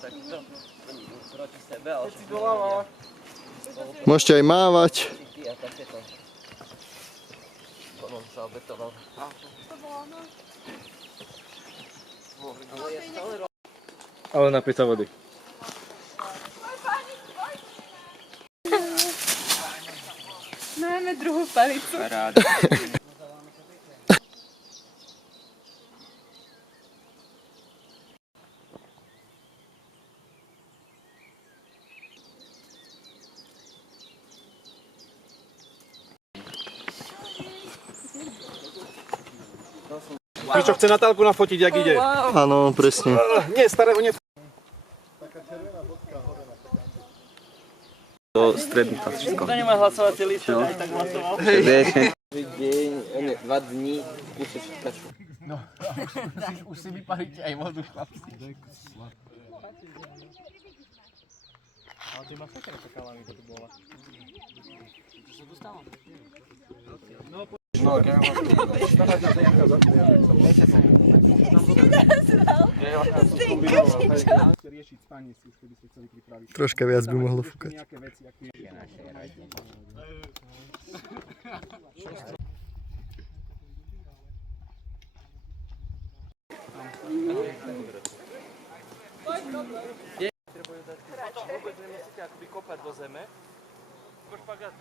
takto proti sebe, ale si doľava. Môžete aj mávať. a takéto. Potom sa obetoval. Ale napiť sa vody. Máme druhú palicu. Čo chce Natálku nafotiť, jak ide? Áno, presne. Nie, starého nie. To stredný pas všetko. Kto nemá hlasovacie lístky, aj tak hlasoval? Deň, 2 dní, kúsať všetkačku. No, už si vypalíte aj vodu, chlapci. Ale to je masakra čakalami, to bola. Čo sa tu stalo? No, keď Troška viac by mohlo fúkať. Potom vôbec nemusíte akoby kopať do zeme. Špagát.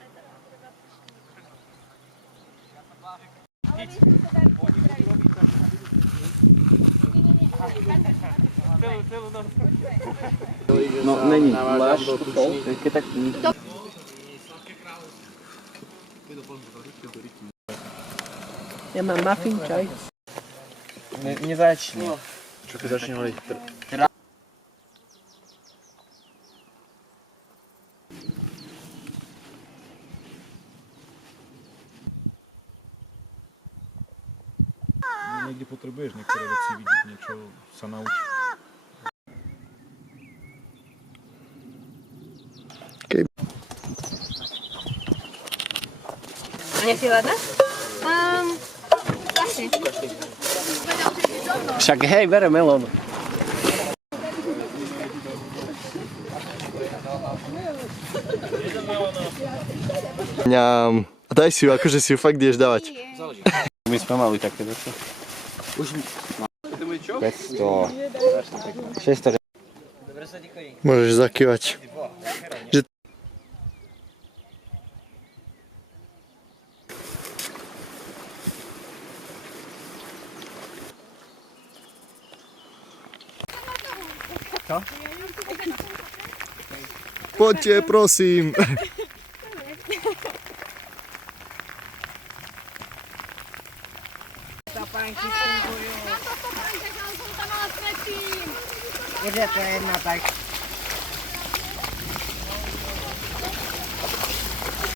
No, není. Máš to, keď tak... Ja mám muffin, čaj. Nezačni. Čo keď začne horiť? Niekde potrebuješ niektoré veci vidieť, niečo sa naučiť. Nie si ladná? Asi. Však hej, bere melón. Ňam. A daj si ju, akože si ju fakt ideš dávať. My sme mali také veci. Už... 500... 600... Môžeš zakývať. Že... Poďte, prosím. Topánky fungujú. Kde to je jedna tak?